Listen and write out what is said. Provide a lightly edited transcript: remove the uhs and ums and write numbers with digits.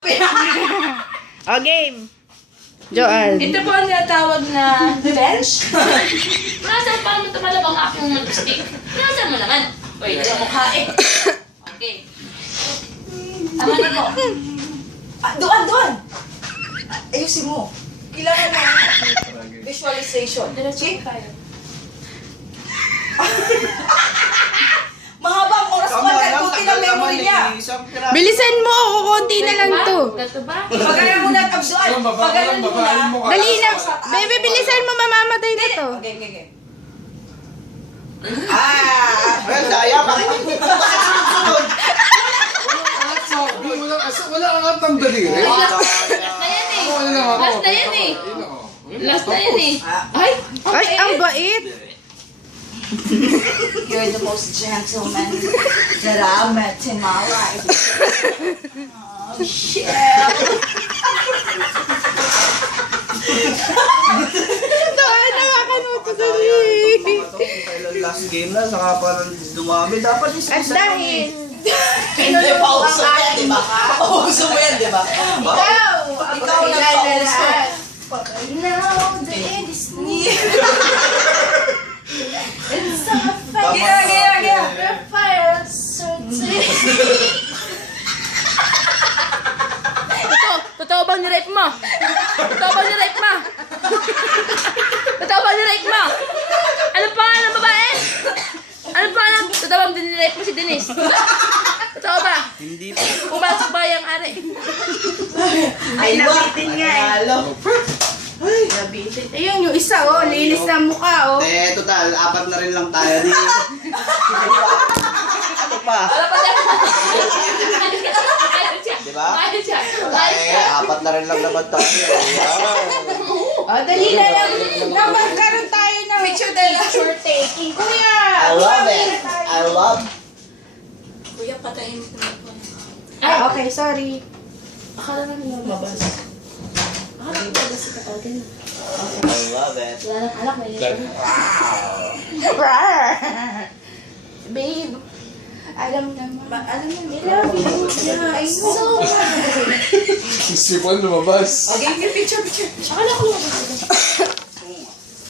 O, game. Joanne. Ito po ang tinatawag na revenge. Nasaan pa naman tumalabang aking lipstick? Nasaan mo naman? Uy, hindi ang mukha eh. Okay. Tama na po. Doon! Ayusin mo. Kailangan na visualization. Diretso tayo. Mahabang oras pa nagbuti ng memory niya. Bilisan mo, kukunti na lang to. Gato ba? Pagaya mo na tabsuan. Pagaya mo na. Dali na. Baby, bilisan mo, mamamatay na to. Okay. Well, daya, bakit? Wala kang atang daliri. Last na yan eh. Last na yan eh. Last na yan eh. Ay! Ay, ang bait. You're the most gentleman that I met in my life. Oh, shit. Doon, nakakanuto dali. Last game na, saka parang dumami. Dapat yung At dahil, Hindi pa uso yan, di ba? Uso mo yan, di ba? Ikaw na pa uso. Now the end is near. It's a fire. Gaya. Fire uncertain. Totoo bang ni-rape mo? Totoo bang ni-rape mo? Totoo bang ni-rape mo? Ano pa nga ng babae? Ano pa nga? Totoo bang ni-rape mo si Denise? Totoo ba? Hindi pa. Pumasok ba yung ari? Ay, nabitin nga eh. nabitin. Ayun, yung isa, oh, linis na mukha, oh. Total, 4 na rin lang tayo. Ito pa. Wala pa dyan. Ayun siya. Diba? Ayun siya. Ayun siya. 4 na rin lang naman tayo. Oh, dali na lang. Na magkaroon tayo ng picture taking. Kuya! I love it. I love. Kuya, patayin mo naman po. Ay, okay, sorry. Akala namin lumabas. Akala namin lumabas si Kapatid. I love it. Wala nang alak na yun. Babe, alam naman. Alam mo, I love you. I know. Sisipan lumabas. Okay, picture. Akala ko lumabas.